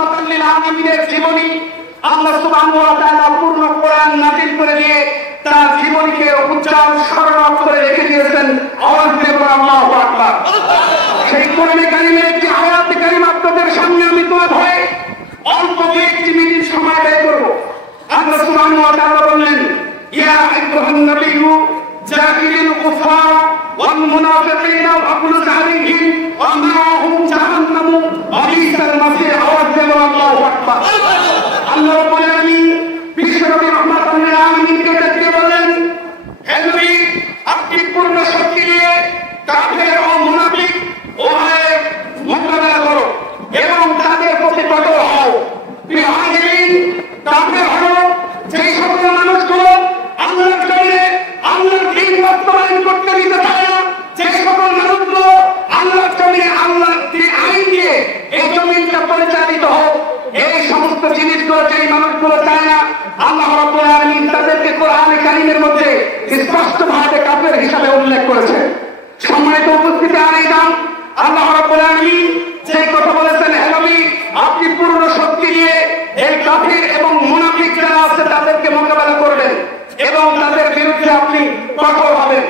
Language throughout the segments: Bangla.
রাহমাতাল লিল আলামিনের জীবনী আল্লাহ সুবহানাহু ওয়া তাআলা পূর্ণ কোরআন নাযিল করে দিয়ে তার জীবনীকে উজ্জ্বল স্মরণ করে রেখে দিয়েছেন। আওয়াজ দিয়ে বলুন আল্লাহু আকবার। সেই কোরআনে কারিমের একটি আয়াত কারিমা আপনাদের সামনে আমি তুলে ধরে অল্প একটি মিনিট সময় ব্যয় করব। আল্লাহ সুবহানাহু ওয়া তাআলা বললেন, ইয়া আইয়ুহান নাবিয়্যু জাহিলিল কুফার ওয়াল মুনাফিকিনা ওয়াগলুজ আলাইহিম ওয়া মা'হুম জাহান্নামু ওয়া বিসাল মাসীর। আওয়াজ দিয়ে বলুন আল্লাহু আকবার। আল্লাহ রাব্বুল আলামিন বিশ্বনবী রাহমাতুল লিল আলামিনকে ডেকে বলেন, হে নবী, আপনি পূর্ণ শক্তি নিয়ে কাফের ও মুনাফিক উভয়ের মোকাবেলা করো এবং তাদের প্রতি কঠোর হও। কাফের হলো যেই সকল মানুষগুলো আল্লাহর জমিনে আল্লাহর দ্বীন বাস্তবায়ন করতে দিতে চায় না, যে সকল মানুষগুলো আল্লাহর জমিনে আল্লাহর আইন দিয়ে এই জমিনটা পরিচালিত হোক, এই সমস্ত জিনিসগুলো যেই মানুষগুলো চায় না, আল্লাহ রাব্বুল আলামিন তাদেরকে কোরআনে কারীমের মধ্যে স্পষ্টভাবে কাফের হিসাবে উল্লেখ করেছে। সম্মানিত উপস্থিতি, আলাইকুম। আল্লাহ রাব্বুল আলামিন সেই কথা বলেছেন, হে নবী, আপনি পূর্ণ শক্তি নিয়ে এই কাফির এবং মুনাফিক যারা আছে তাদেরকে মোকাবেলা করবেন এবং তাদের বিরুদ্ধে আপনি কঠোর হবেন।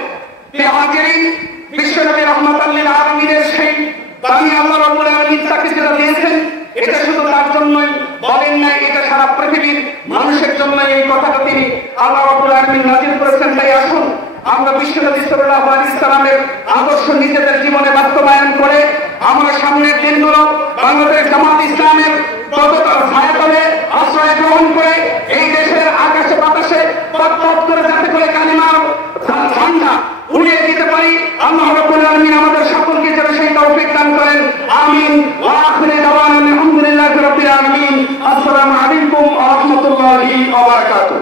বিশ্বনবী রাহমাতুল লিল আলামিনের সেই বাণী আল্লাহ রাব্বুল আলামিন তাকে যেটা দিয়েছেন, এটা শুধু তার জন্যই বলেন নাই, এটা সারা পৃথিবীর মানুষের জন্য এই কথাটা তিনি আল্লাহ রাব্বুল আলামিন নাযিল করেছেন। তাই আসুন আমরা বিশ্বনবী সাল্লাল্লাহু আলাইহি সাল্লামের আদর্শ নিজেদের জীবনে বাস্তবায়ন করে আমরা সামনের দিনগুলো বাংলাদেশ জামাত ইসলামের ছায়াতলে আশ্রয় গ্রহণ করে এই দেশের আকাশে বাতাসে পথ করে যাতে করে কালিমার ঝান্ডা উড়িয়ে দিতে পারি। আল্লাহ রাব্বুল আলামিন আমাদের সকলকে যেন সেই তৌফিক দান করেন। আমিন। ওয়া আখিরু দাওয়ানা আলহামদুলিল্লাহি রাব্বিল আলামিন। আসসালামু আলাইকুম ওয়া রাহমাতুল্লাহি ওয়া বারাকাতুহু।